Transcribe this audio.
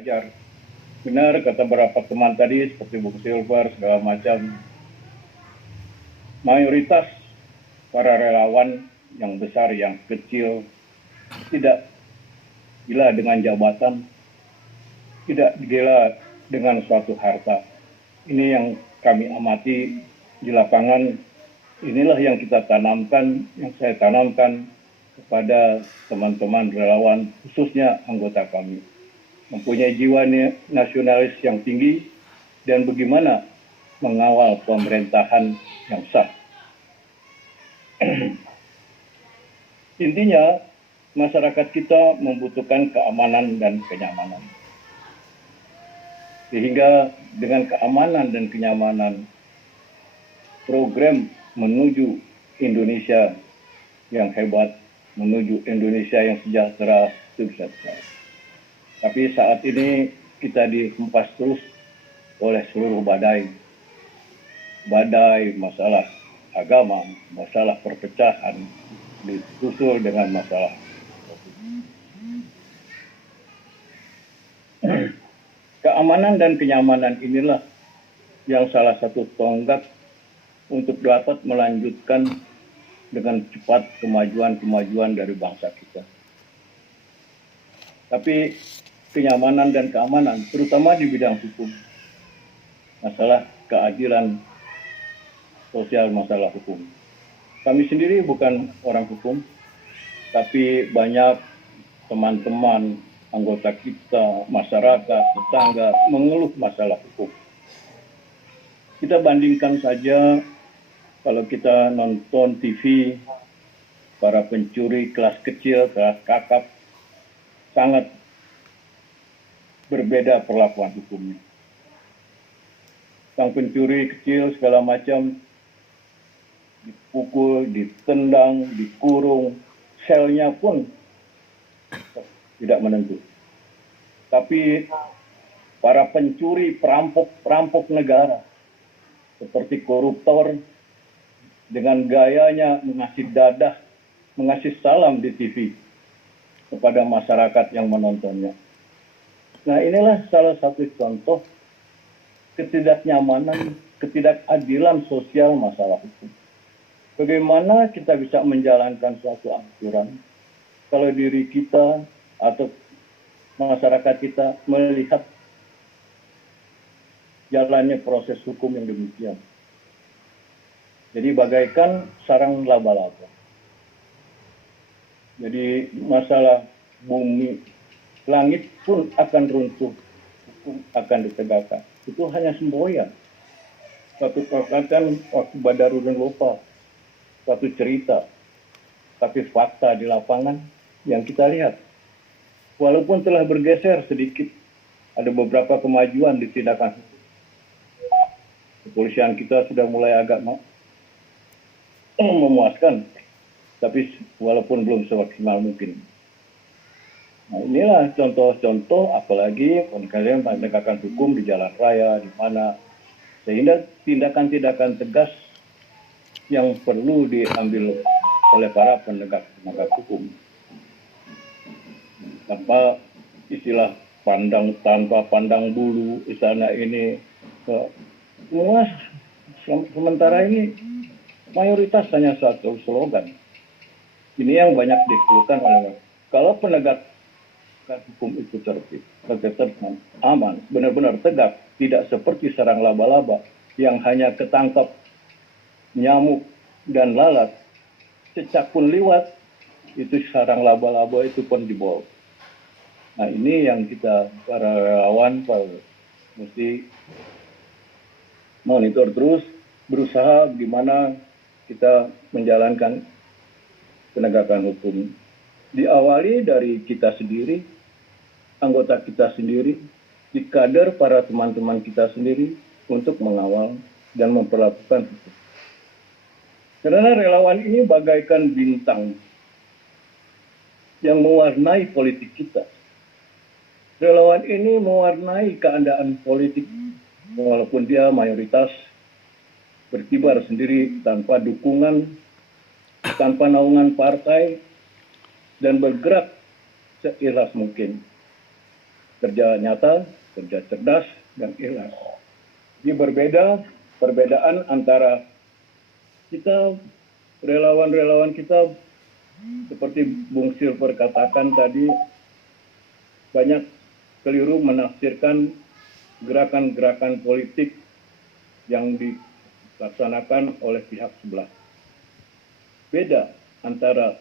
Ajar. Benar kata beberapa teman tadi seperti Bung Silver segala macam. Mayoritas para relawan yang besar, yang kecil, tidak gila dengan jabatan, tidak gila dengan suatu harta. Ini yang kami amati di lapangan. Inilah yang kita tanamkan, yang saya tanamkan kepada teman-teman relawan, khususnya anggota kami. Mempunyai jiwa nasionalis yang tinggi dan bagaimana mengawal pemerintahan yang sah. Intinya, masyarakat kita membutuhkan keamanan dan kenyamanan. Sehingga dengan keamanan dan kenyamanan, program menuju Indonesia yang hebat, menuju Indonesia yang sejahtera, itu bisa tercapai. Tapi saat ini kita dihempas terus oleh seluruh badai masalah agama, masalah perpecahan, disusul dengan masalah keamanan dan kenyamanan. Inilah yang salah satu tonggak untuk dapat melanjutkan dengan cepat kemajuan dari bangsa kita. Tapi kenyamanan dan keamanan, terutama di bidang hukum, masalah keadilan sosial, masalah hukum. Kami sendiri bukan orang hukum, tapi banyak teman-teman, anggota kita, masyarakat, tetangga mengeluh masalah hukum. Kita bandingkan saja kalau kita nonton TV, para pencuri kelas kecil, kelas kakap, sangat berbeda perlakuan hukumnya. Sang pencuri kecil segala macam dipukul, ditendang, dikurung, selnya pun tidak menentu. Tapi para pencuri, perampok negara, seperti koruptor, dengan gayanya mengasih dadah, mengasih salam di TV kepada masyarakat yang menontonnya. Nah, inilah salah satu contoh ketidaknyamanan, ketidakadilan sosial masalah hukum. Bagaimana kita bisa menjalankan suatu aturan kalau diri kita atau masyarakat kita melihat jalannya proses hukum yang demikian. Jadi bagaikan sarang laba-laba. Jadi masalah bumi, langit pun akan runtuh, hukum akan ditegakkan. Itu hanya semboyan. Satu perkataan waktu Badarudin Lopa, satu cerita, tapi fakta di lapangan yang kita lihat. Walaupun telah bergeser sedikit, ada beberapa kemajuan di tindakan hukum. Kepolisian kita sudah mulai agak memuaskan, tapi walaupun belum semaksimal mungkin. Nah, inilah contoh-contoh, apalagi kalian penegakan hukum di jalan raya, di mana, sehingga tindakan-tindakan tegas yang perlu diambil oleh para penegak hukum. Tanpa istilah tanpa pandang bulu, istana ini, semua sementara ini mayoritas hanya satu slogan. Ini yang banyak dikeluhkan oleh kalau penegak hukum itu tertib, aman, benar-benar tegak, tidak seperti sarang laba-laba yang hanya ketangkap nyamuk dan lalat, cecak pun liwat, itu sarang laba-laba itu pun dibawa. Nah, ini yang kita para relawan mesti monitor terus, berusaha bagaimana kita menjalankan penegakan hukum. Diawali dari kita sendiri, anggota kita sendiri, di kader para teman-teman kita sendiri untuk mengawal dan memperlakukan hukum. Karena relawan ini bagaikan bintang yang mewarnai politik kita. Relawan ini mewarnai keadaan politik, walaupun dia mayoritas berkibar sendiri tanpa dukungan, tanpa naungan partai, dan bergerak seikhlas mungkin. kerja nyata, kerja cerdas, dan ikhlas. Ini perbedaan antara kita, relawan-relawan kita, seperti Bung Silver katakan tadi, banyak keliru menafsirkan gerakan-gerakan politik yang dilaksanakan oleh pihak sebelah. Beda antara